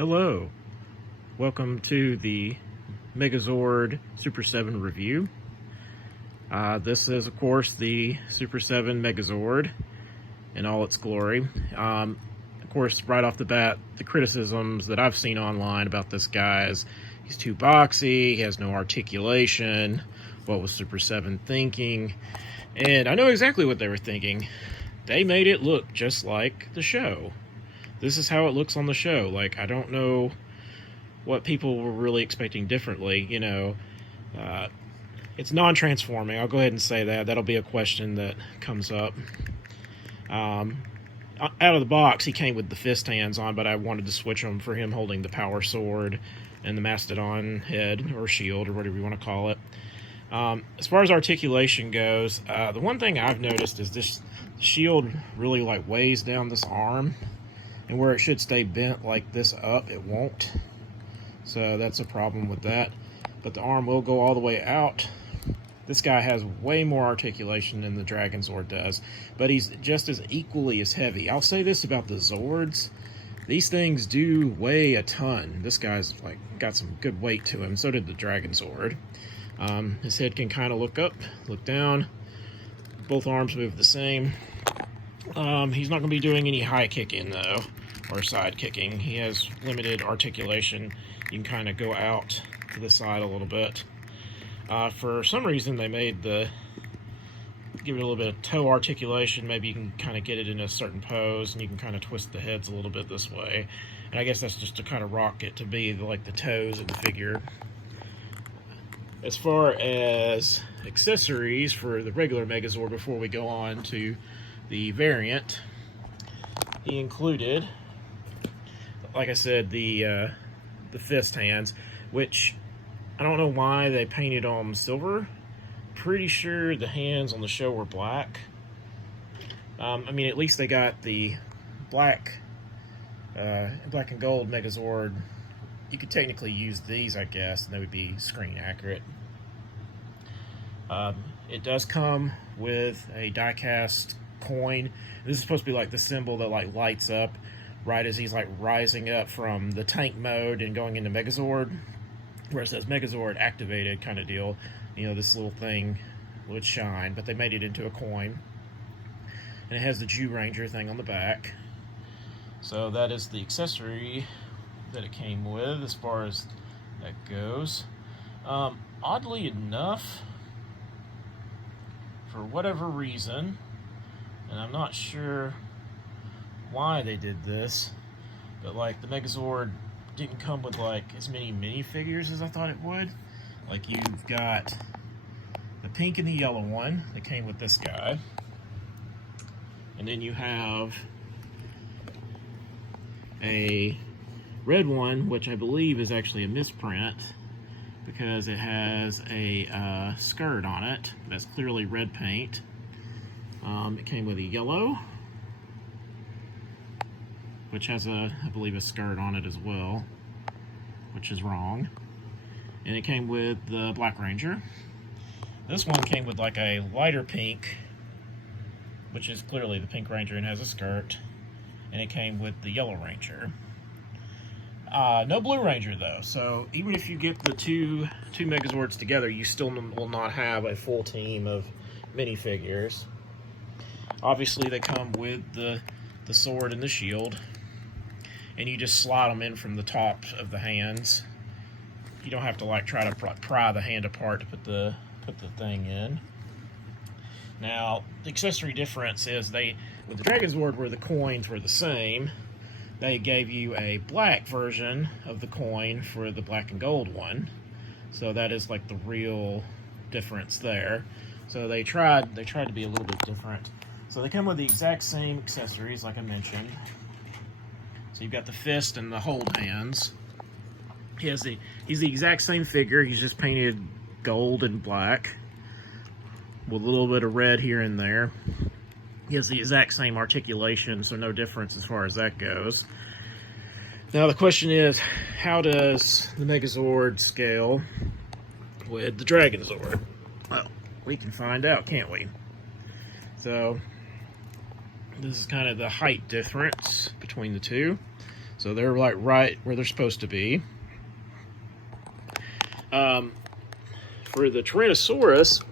Hello, welcome to the Megazord Super 7 review. This is, of course, the Super 7 Megazord in all its glory. Of course, right off the bat, the criticisms that I've seen online about this guy is he's too boxy, he has no articulation, what was Super 7 thinking? And I know exactly what they were thinking. They made it look just like the show. This is how it looks on the show. Like, I don't know what people were really expecting differently. You know, it's non-transforming. I'll go ahead and say that. That'll be a question that comes up. Out of the box, he came with the fist hands on, but I wanted to switch them for him holding the power sword and the mastodon head or shield or whatever you want to call it. As far as articulation goes, the one thing I've noticed is this shield really like weighs down this arm, and where it should stay bent like this up, it won't. So that's a problem with that. But the arm will go all the way out. This guy has way more articulation than the Megazord does, but he's just as equally as heavy. I'll say this about the Zords. These things do weigh a ton. This guy's like got some good weight to him. So did the Megazord. His head can kind of look up, look down. Both arms move the same. He's not going to be doing any high kicking though, or side kicking. He has limited articulation. You can kind of go out to the side a little bit. For some reason, they made give it a little bit of toe articulation. Maybe you can kind of get it in a certain pose, and you can kind of twist the heads a little bit this way. And I guess that's just to kind of rock it to be like the toes of the figure. As far as accessories for the regular Megazord, before we go on to the variant, he included, like I said, the fist hands, which I don't know why they painted them silver. Pretty sure the hands on the show were black. I mean, at least they got the black and gold Megazord. You could technically use these, I guess, and they would be screen accurate. It does come with a die-cast coin. This is supposed to be like the symbol that like lights up right as he's like rising up from the tank mode and going into Megazord, where it says Megazord activated kind of deal. You know, this little thing would shine, but they made it into a coin. And it has the Jew Ranger thing on the back. So that is the accessory that it came with as far as that goes. Oddly enough, for whatever reason, and I'm not sure why they did this, but like the Megazord didn't come with like as many minifigures as I thought it would. Like, you've got the pink and the yellow one that came with this guy, and then you have a red one, which I believe is actually a misprint because it has a skirt on it that's clearly red paint. It came with a yellow, which has I believe a skirt on it as well, which is wrong. And it came with the Black Ranger. This one came with like a lighter pink, which is clearly the Pink Ranger and has a skirt. And it came with the Yellow Ranger. No Blue Ranger though, so even if you get the two Megazords together, you still will not have a full team of minifigures. Obviously they come with the sword and the shield, and you just slide them in from the top of the hands. You don't have to like try to pry the hand apart to put the thing in. Now, the accessory difference is with the Megazord, where the coins were the same, they gave you a black version of the coin for the black and gold one. So that is like the real difference there. So they tried to be a little bit different. So they come with the exact same accessories, like I mentioned. So you've got the fist and the hold hands. He's the exact same figure. He's just painted gold and black with a little bit of red here and there. He has the exact same articulation, so no difference as far as that goes. Now the question is, how does the Megazord scale with the Megazord? Well, we can find out, can't we? So this is kind of the height difference between the two. So they're like right where they're supposed to be. For the Tyrannosaurus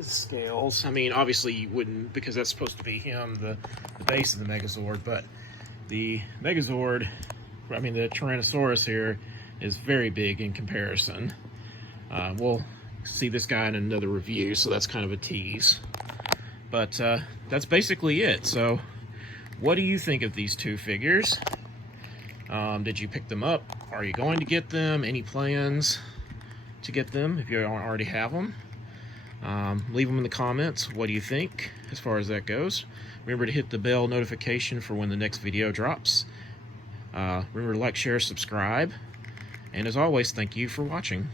scales, I mean, obviously you wouldn't, because that's supposed to be him, the base of the Megazord, but the Megazord, I mean the Tyrannosaurus here, is very big in comparison. We'll see this guy in another review, so that's kind of a tease. But that's basically it. So what do you think of these two figures? Did you pick them up? Are you going to get them? Any plans to get them if you don't already have them? Leave them in the comments. What do you think as far as that goes? Remember to hit the bell notification for when the next video drops. Remember to like, share, subscribe. And as always, thank you for watching.